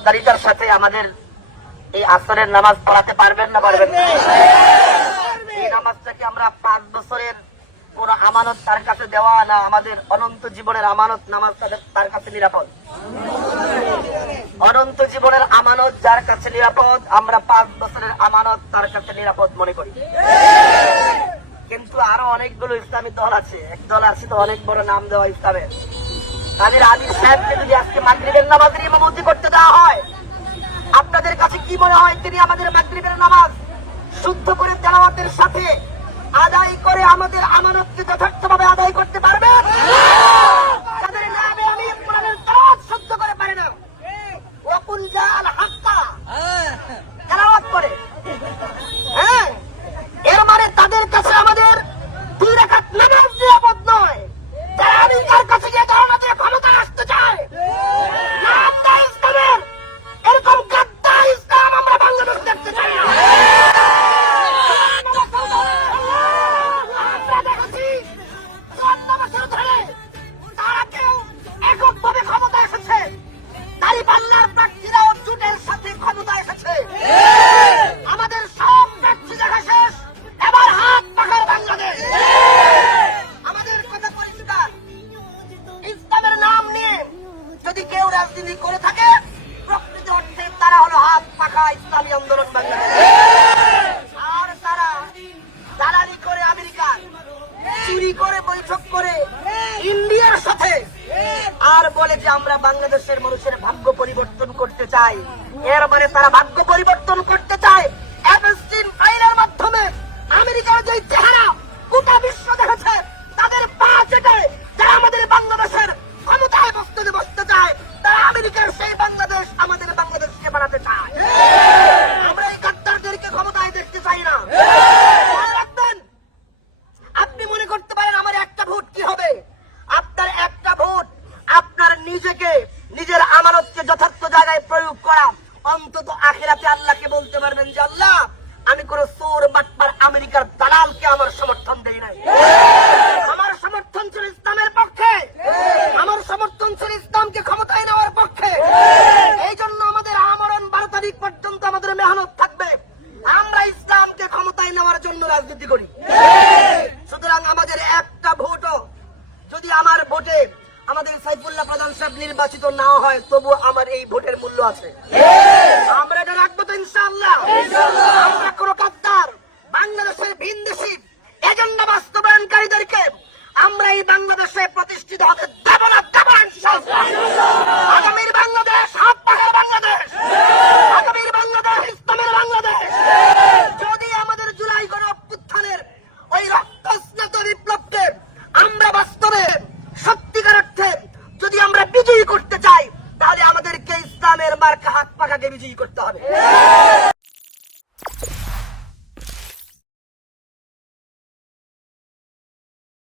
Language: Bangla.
আমানতদারিতার সাথে আমাদের এই আসরের নামাজ পড়াতে পারবেন না পারবেন না? এই নামাজটাকে আমরা 5 বছরের পুরো আমানত তার কাছে দেওয়া না আমাদের অনন্ত জীবনের আমানত নামাজ তার কাছে নিরাপদ। অনন্ত জীবনের আমানত যার কাছে নিরাপদ, আমরা 5 বছরের আমানত তার কাছে নিরাপদ মনে করি। কিন্তু আরো অনেকগুলো ইসলামী দল আছে, এক দল আছে তো অনেক বড় নাম দেওয়া ইসলামের, তাদের আমির সাহেবকে যদি আজকে মাগরিবের নামাজের ইমামতি করতে দেওয়া হয়, আপনাদের কাছে কি মনে হয় তিনি আমাদের মাগরিবের নামাজ শুদ্ধ করে তেলাওয়াতের সাথে আদায় করে আমাদের আমানতকে যথার্থভাবে আদায় করতে পারবেন? তাদের নামে আমি কোরআনের তেলাওয়াত শুদ্ধ করে পারি না, ওয়াকুল জাআল হাক্কা তেলাওয়াত করে। হ্যাঁ, এর মানে তাদের কাছে আমাদের 2 রাকাত নামাজ নিরাপদ নয়। তারা আমেরিকার কাছে গিয়ে ধারণা দিয়ে ক্ষমতা আসতে চায়। নাম দেয় ইসলামের, এরকম গাদ্দা ইসলাম আমরা বাংলাদেশ দেখতে চাই না। আমরা দেখেছি 54 বছর ধরে তারা কেউ এককভাবে ক্ষমতা এসেছে, দাঁড়িপাল্লার প্রার্থীরাও জোটের সাথে ক্ষমতা এসেছে। আমাদের সব প্রার্থী দেখা শেষ, এবার হাত পাখার বাংলাদেশ। আমাদের কথা পরিষ্কার, ইসলামের নাম নিয়ে যদি কেউ রাজনীতি করে থাকে, প্রকৃত অর্থে তারা হলো হাত পাখা ইসলামী আন্দোলন বাংলাদেশ। আর তারা দালালি করে আমেরিকার, চুরি করে বৈঠক করে ইন্ডিয়ার সাথে, আর বলে যে আমরা বাংলাদেশের মানুষের ভাগ্য পরিবর্তন করতে চাই। এর মানে তারা ভাগ্য পরিবর্তন করতে চায় অ্যাপস্টিন ফাইলের মাধ্যমে। আমেরিকার যে চেহারা গোটা বিশ্ব দেখেছে, তাদের পা চেটে যারা আমাদের বাংলাদেশের ক্ষমতায় বসতে চায়, তারা আমেরিকার সেই বাংলাদেশ আমাদের বাংলাদেশকে বানাতে চায়। আমরা এই গাদ্দারদেরকে ক্ষমতায় দেখতে চাই না। মনে রাখবেন, আপনি মনে করতে পারেন আমার একটা ভোট কি হবে? আপনার একটা ভোট আপনার নিজেকে, নিজের আমানতকে যথার্থ জায়গায় প্রয়োগ করা। অন্তত আখিরাতে আল্লাহকে বলতে পারবেন যে আল্লাহ, আমি কোন চোর বাটপার আমেরিকার দালালকে আমার সমর্থন দেই নাই। আমার সমর্থন ছিল ইসলামের পক্ষে, আমার সমর্থন ছিল ইসলামকে ক্ষমতায় নেওয়ার পক্ষে। এই জন্য আমাদের আমরণ 12 তারিখ পর্যন্ত আমাদের মেহনত থাকবে, আমরা ইসলামকে ক্ষমতায় নেওয়ার জন্য রাজনীতি করি। সুতরাং আমাদের একটা ভোটও যদি আমার ভোটে আমাদের সাইফুল্লাহ প্রধান সাহেব নির্বাচিত না হয়, তবু আমার এই ভোটের মূল্য আছে। আমরা এটা রাখবো তো ইনশাআল্লাহ। আমরা